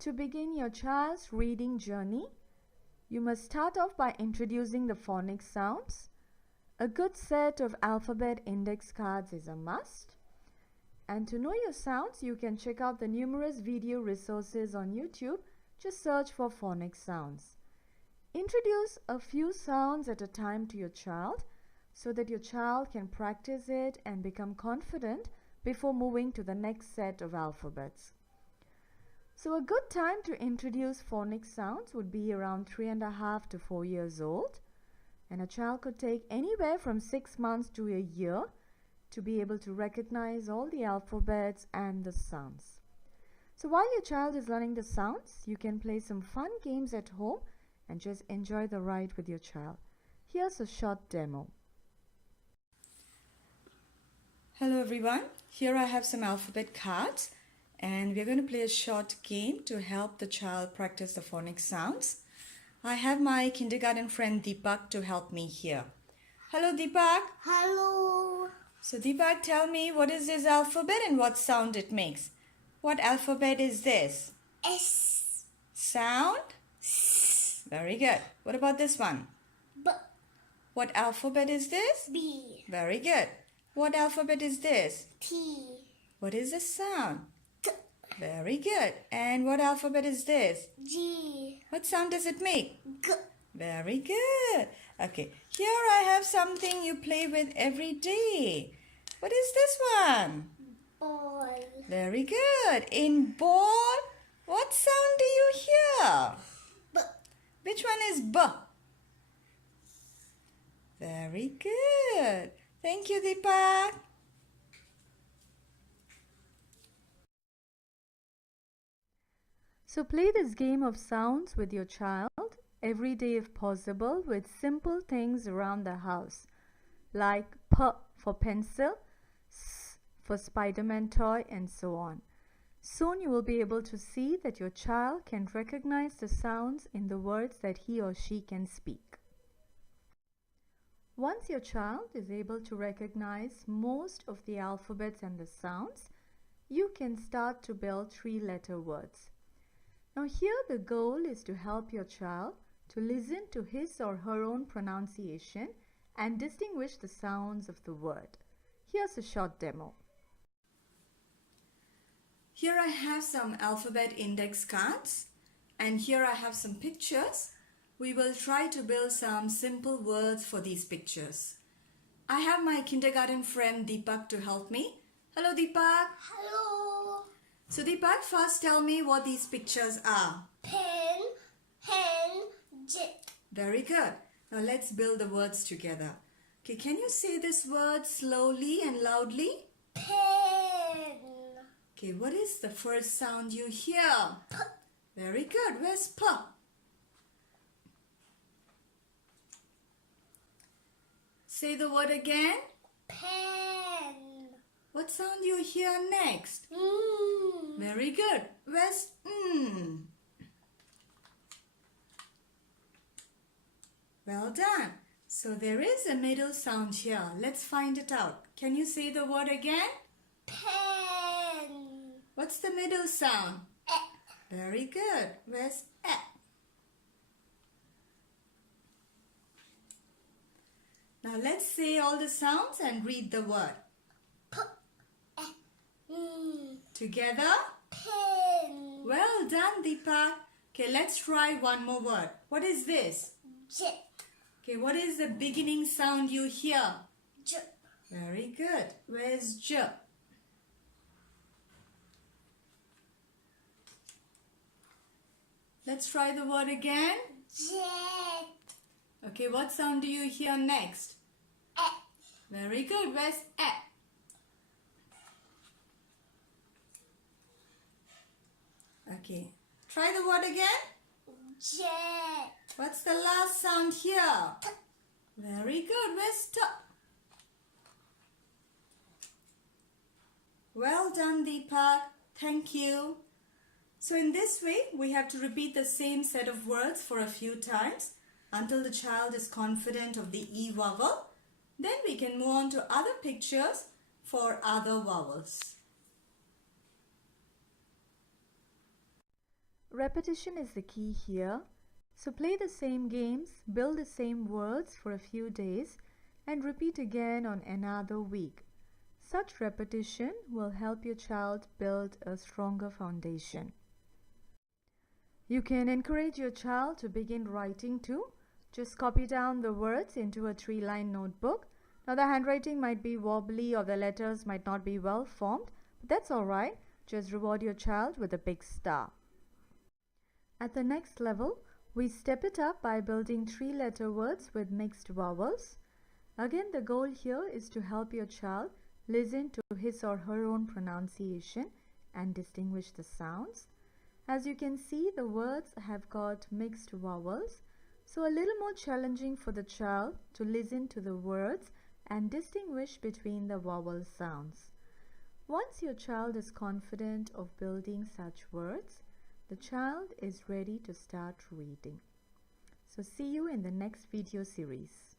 To begin your child's reading journey, you must start off by introducing the phonics sounds. A good set of alphabet index cards is a must. And to know your sounds, you can check out the numerous video resources on YouTube. Just search for phonics sounds. Introduce a few sounds at a time to your child so that your child can practice it and become confident before moving to the next set of alphabets. So a good time to introduce phonics sounds would be around 3.5 to 4 years old, and a child could take anywhere from 6 months to a year to be able to recognize all the alphabets and the sounds. So while your child is learning the sounds, you can play some fun games at home and just enjoy the ride with your child. Here's a short demo. Hello everyone, here I have some alphabet cards and we're going to play a short game to help the child practice the phonics sounds. I have my kindergarten friend Deepak to help me here. Hello Deepak. Hello. So Deepak, tell me, what is this alphabet and what sound it makes? What alphabet is this? S. Sound? S. Very good. What about this one? B. What alphabet is this? B. Very good. What alphabet is this? T. What is the sound? T. Very good. And what alphabet is this? G. What sound does it make? G. Very good. Okay, here I have something you play with every day. What is this one? Ball. Very good. In ball, what sound do you hear? B. Which one is B? Very good. Thank you, Deepak. So play this game of sounds with your child every day if possible with simple things around the house like P for pencil, S for Spider-Man toy, and so on. Soon you will be able to see that your child can recognize the sounds in the words that he or she can speak. Once your child is able to recognize most of the alphabets and the sounds, you can start to build 3-letter words. Now here the goal is to help your child to listen to his or her own pronunciation and distinguish the sounds of the word. Here's a short demo. Here I have some alphabet index cards and here I have some pictures. We will try to build some simple words for these pictures. I have my kindergarten friend Deepak to help me. Hello Deepak. Hello. So Deepak, first tell me what these pictures are. Pen. Hen. Jet. Very good. Now let's build the words together. Okay, can you say this word slowly and loudly? Pen. Okay, what is the first sound you hear? P. Very good. Where's P? Say the word again. Pen. What sound you hear next? Very good. Where's Well done. So there is a middle sound here. Let's find it out. Can you say the word again? Pen. What's the middle sound? Very good. Where's E? Now let's say all the sounds and read the word. P. Together? Pen. Well done, Deepak. Okay, let's try one more word. What is this? Jet. Okay, what is the beginning sound you hear? J. Very good. Where's J? Let's try the word again. Jet. Okay, what sound do you hear next? Very good. Where's E? Okay, try the word again. Jet. What's the last sound here? Very good. Where's T? Well done, Deepak. Thank you. So in this way, we have to repeat the same set of words for a few times until the child is confident of the E vowel. Then we can move on to other pictures for other vowels. repetition is the key here. So play the same games, build the same words for a few days, and repeat again on another week. Such repetition will help your child build a stronger foundation. You can encourage your child to begin writing too. Just copy down the words into a 3-line notebook. Now the handwriting might be wobbly or the letters might not be well formed, but that's alright. Just reward your child with a big star. At the next level, we step it up by building 3-letter words with mixed vowels. Again, the goal here is to help your child listen to his or her own pronunciation and distinguish the sounds. As you can see, the words have got mixed vowels, so a little more challenging for the child to listen to the words and distinguish between the vowel sounds. Once your child is confident of building such words, the child is ready to start reading. So see you in the next video series.